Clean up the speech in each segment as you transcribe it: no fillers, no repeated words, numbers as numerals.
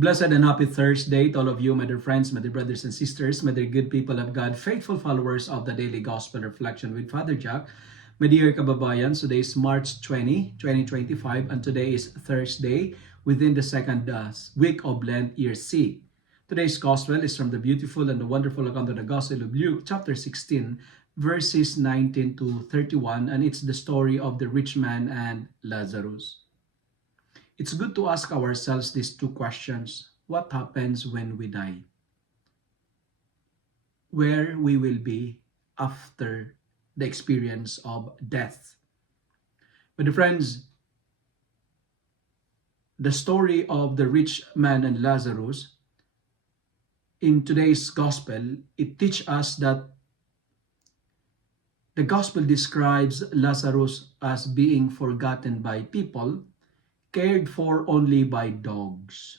Blessed and happy Thursday to all of you, my dear friends, my dear brothers and sisters, my dear good people of God, faithful followers of the Daily Gospel Reflection with Father Jack. My dear kababayan, today is March 20, 2025, and today is Thursday within the second week of Lent, Year C. Today's Gospel is from the beautiful and the wonderful account of the Gospel of Luke, chapter 16, verses 19 to 31, and it's the story of the rich man and Lazarus. It's good to ask ourselves these two questions. What happens when we die? Where we will be after the experience of death? But friends, the story of the rich man and Lazarus in today's gospel, it teaches us that the gospel describes Lazarus as being forgotten by people, cared for only by dogs.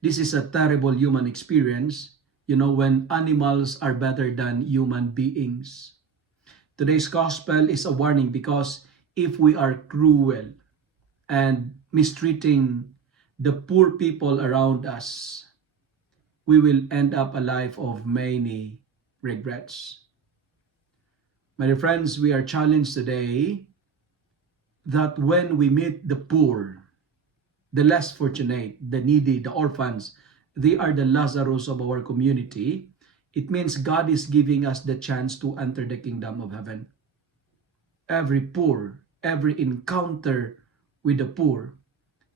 This is a terrible human experience, when animals are better than human beings. Today's gospel is a warning because if we are cruel and mistreating the poor people around us, we will end up a life of many regrets. My dear friends, we are challenged today that when we meet the poor, the less fortunate, the needy, the orphans, they are the Lazarus of our community. It means God is giving us the chance to enter the kingdom of heaven. Every poor, every encounter with the poor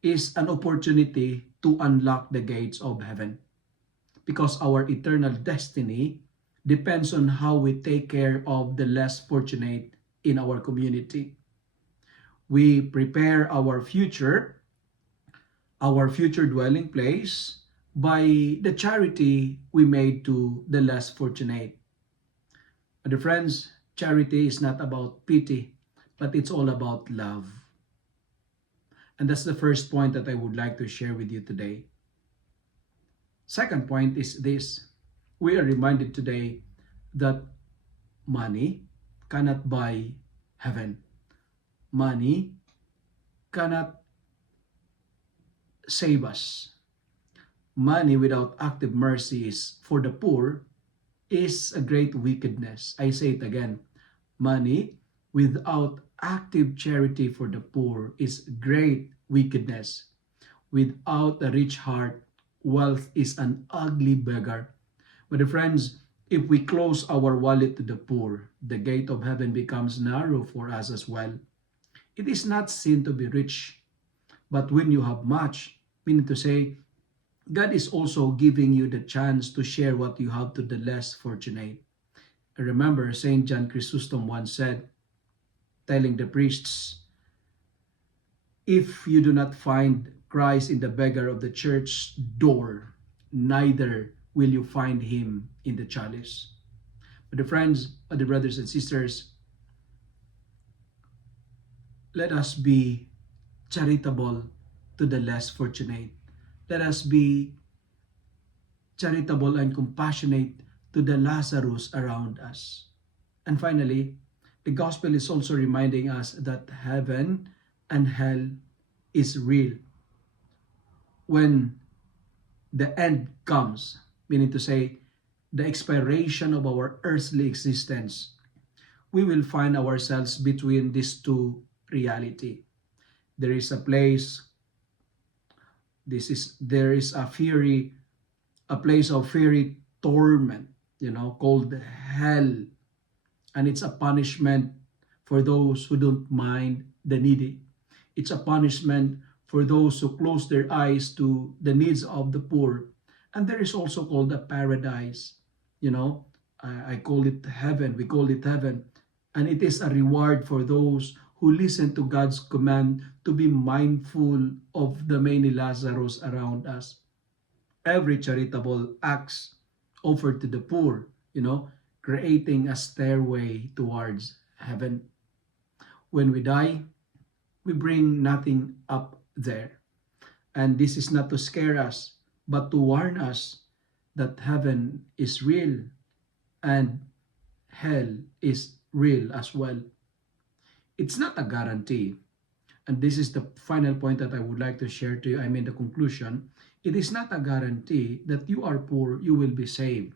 is an opportunity to unlock the gates of heaven. Because our eternal destiny depends on how we take care of the less fortunate in our community. We prepare our future dwelling place, by the charity we made to the less fortunate. But friends, charity is not about pity, but it's all about love. And that's the first point that I would like to share with you today. Second point is this. We are reminded today that money cannot buy heaven. Money cannot save us. Money without active mercy for the poor is a great wickedness. I say it again. Money without active charity for the poor is great wickedness. Without a rich heart, wealth is an ugly beggar. But friends, if we close our wallet to the poor, the gate of heaven becomes narrow for us as well. It is not sin to be rich, but when you have much, meaning to say, God is also giving you the chance to share what you have to the less fortunate. I remember St. John Chrysostom once said, telling the priests, if you do not find Christ in the beggar of the church door, neither will you find him in the chalice. But the friends, the brothers and sisters, let us be charitable to the less fortunate. Let us be charitable and compassionate to the Lazarus around us. And finally, the gospel is also reminding us that heaven and hell is real. When the end comes, meaning to say, the expiration of our earthly existence, we will find ourselves between these two reality. There is a place, there is a place of fiery torment, called hell. And it's a punishment for those who don't mind the needy. It's a punishment for those who close their eyes to the needs of the poor. And there is also called a paradise. I call it heaven. We call it heaven. And it is a reward for those who listen to God's command to be mindful of the many Lazarus around us. Every charitable acts offered to the poor, creating a stairway towards heaven. When we die, we bring nothing up there. And this is not to scare us, but to warn us that heaven is real and hell is real as well. It's not a guarantee, and this is the final point that I would like to share to you, I mean the conclusion, it is not a guarantee that you are poor, you will be saved.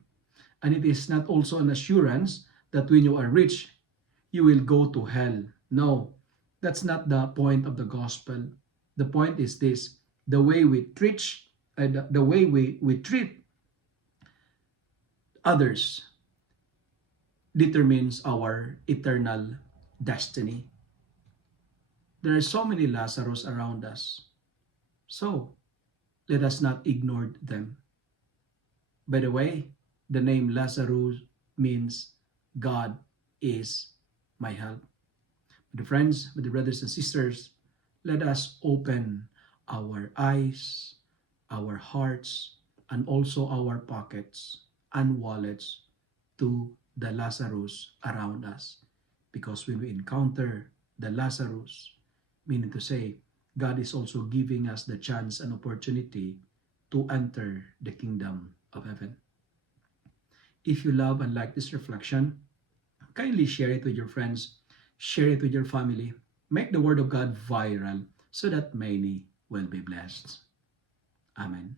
And it is not also an assurance that when you are rich, you will go to hell. No, that's not the point of the gospel. The point is this: the way we treat, the way we treat others determines our eternal destiny. There are so many Lazarus around us. So, let us not ignore them. By the way, the name Lazarus means God is my help. My friends, my brothers and sisters, let us open our eyes, our hearts, and also our pockets and wallets to the Lazarus around us. Because when we encounter the Lazarus, meaning to say, God is also giving us the chance and opportunity to enter the kingdom of heaven. If you love and like this reflection, kindly share it with your friends, share it with your family, make the word of God viral so that many will be blessed. Amen.